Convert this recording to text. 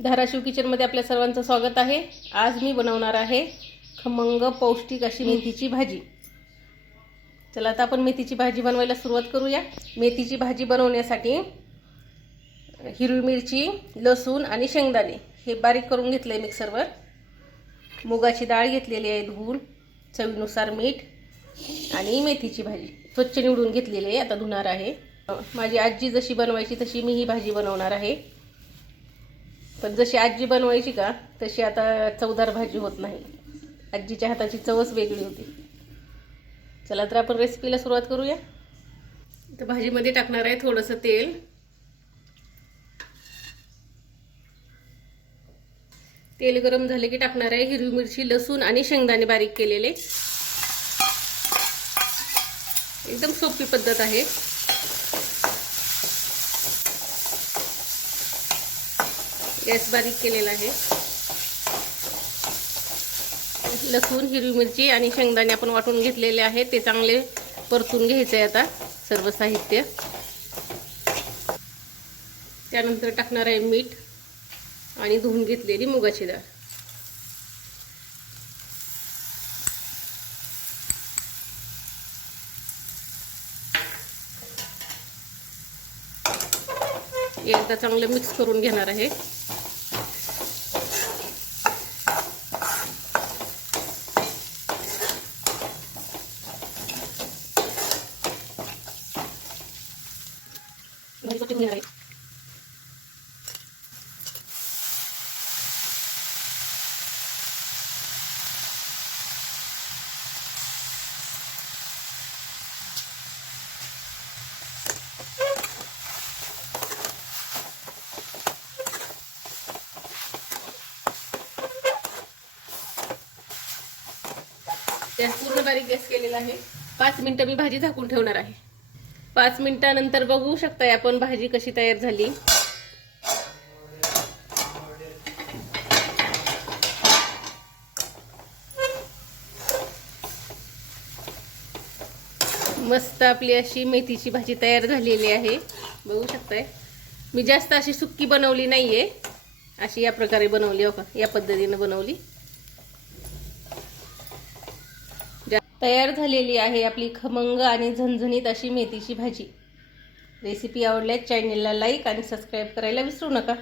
धाराशिव किचनमध्ये आपल्या सर्वांचं स्वागत आहे। आज मी बनवणार आहे खमंग पौष्टिक अशी मेथीची भाजी। चला आता आपण मेथीची भाजी बनवायला सुरुवात करूया। मेथीची भाजी बनवण्यासाठी हिरवी मिरची, लसूण आणि शेंगदाणे हे बारीक करून घेतले मिक्सरवर। मुगाची डाळ घेतलेली आहे धुवून, चवीनुसार मीठ आणि मेथीची भाजी स्वच्छ निवडून घेतलेली आहे, आता धुणार आहे। माझी आजी जशी बनवायची तशी मी ही भाजी बनवणार आहे। पण जशी आजी बनवायची का तशी आता चवदार भाजी होत नाही। आजीच्या हाताची चवच वेगळी होती। चला तर आपण रेसिपीला सुरुवात करूया। तर भाजीमध्ये टाकणार आहे थोडंसं तेल। तेल गरम झाले की टाकणार आहे हिरवी मिरची, लसूण आणि शेंगदाणे बारीक केलेले। एकदम सोपी पद्धत आहे। गॅस बारीक केलेला आहे। लसूण, हिरवी मिरची आणि शेंगदाणे आपण वाटून घेतलेले आहे, ते चांगले परतून घ्यायचे आहे आता सर्व साहित्य। त्यानंतर टाकणार आहे मीठ आणि धुवून घेतलेली मुगाची डाळ। एकदा चांगलं मिक्स करून घेणार आहे। गॅस पूर्ण बारीक गॅस केलेला आहे। 5 मिनिटं मी भाजी झाकून ठेवणार आहे। 5 मिनिटानंतर बघू शकताय आपण भाजी कशी तयार झाली। मस्त आपली अशी मेथीची भाजी तयार झालेली आहे, बघू शकताय। मी जास्त अशी सुक्की बनवली नाहीये, अशी या प्रकारे बनवली हो का, या पद्धतीने बनवली। तयार झालेली आहे आपली खमंग आणि झणझणीत अशी मेथीची भाजी। रेसिपी आवडल्यास चॅनलला लाईक आणि सबस्क्राईब करायला विसरू नका।